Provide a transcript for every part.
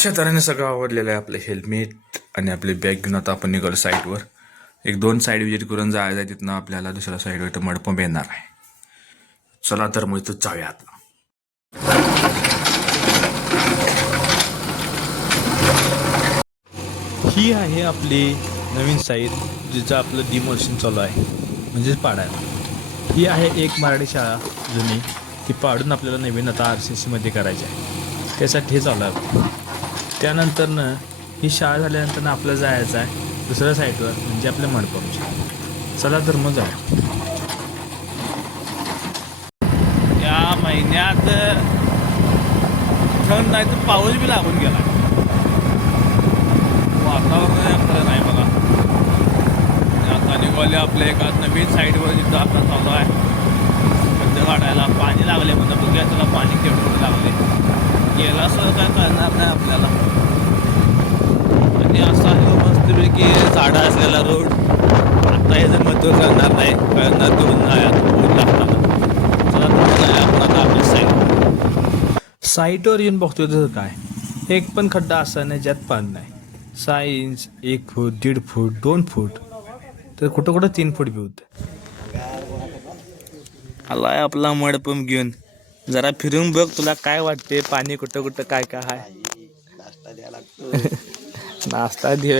अशा तऱ्हेने सगळं आवडलेलं आहे. आपलं हेल्मेट आणि आपली बॅग घेऊन आता आपण निघालो साईडवर. एक 2 साईड विजिट करून जायचं आहे. तिथनं आपल्याला दुसऱ्या साईडवर इथं मडपंप येणार आहे. चला तर मग इथं जाऊया आता. ही आहे आपली नवीन साईट जिचं आपलं डिमोलिशन चालू आहे, म्हणजेच पाडायला. ही आहे एक मराठी शाळा जुनी, ती पाडून आपल्याला नवीन आता RCCमध्ये करायची आहे. त्यासाठी हे चालू आहे. त्यानंतरनं ही शाळा झाल्यानंतर आपल्याला जायचं आहे दुसऱ्या साईटवर, म्हणजे आपल्या मंडपाच्या. चला तर मग जाऊ. या महिन्यात थंड नाही तर पाऊस बी लागून गेला. वातावरण आपल्याला नाही बघा. आता निघाले आपल्या एका नवीन साईडवर जिथं आता चालू आहे खड्डे काढायला. पाणी लागले म्हणून बघूया त्याला पाणी केवढं लागले. गेला असं काय कळणार नाही आपल्याला. आणि असं आहे मस्तपैकी झाडं असलेला रोड. आता हे जर महत्त्व करणार नाही, कळणार ते उन्हाळ्यात ऊन लागताना. चला तर आपण आता आपली साईटवर येऊन बघतोय तर काय एक पण खड्डा असा नाही ज्यात पाणी नाही. 6 इंच, 1 फूट, 1.5 फूट, 2 फूट, तर कुठं कुठं 3 फूट बी होतं. आलाय आपला मडपंप घेऊन. जरा फिरून बघ, तुला काय वाटते पाणी कुठं कुठं काय काय आहे. नाश्ता द्यायला लागतो. नाश्ता दे.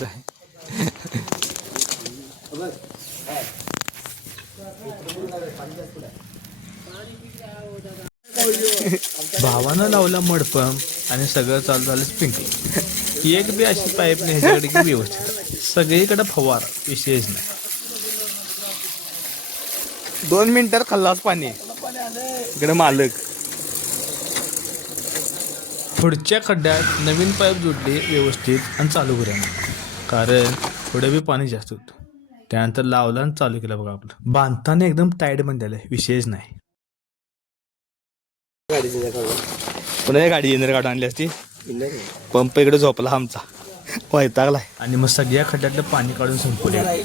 भावानं लावला मडपंप आणि सगळं चालू झालं स्प्रिंकलर. एक बी अशी पाईप नाही ह्याच्याकडे की व्यवस्थित. सगळीकडे फवारा, विशेष नाही. 2 मिनिटात खल्लास पाणी. इकडे मालक पुढच्या खड्ड्यात नवीन पाईप जोडली व्यवस्थित आणि चालू करूया, कारण थोडं बी पाणी जास्त होतं. त्यानंतर लावला आणि चालू केलं बघा. आपलं बांधताना एकदम टाईट बांधायला, विशेष नाही. पुन्हा गाडी येणार काढून आणली असती. पंप इकडे झोपला आमचा, वैतागलाय. आणि मग सगळ्या खड्ड्यातलं पाणी काढून संपवलं.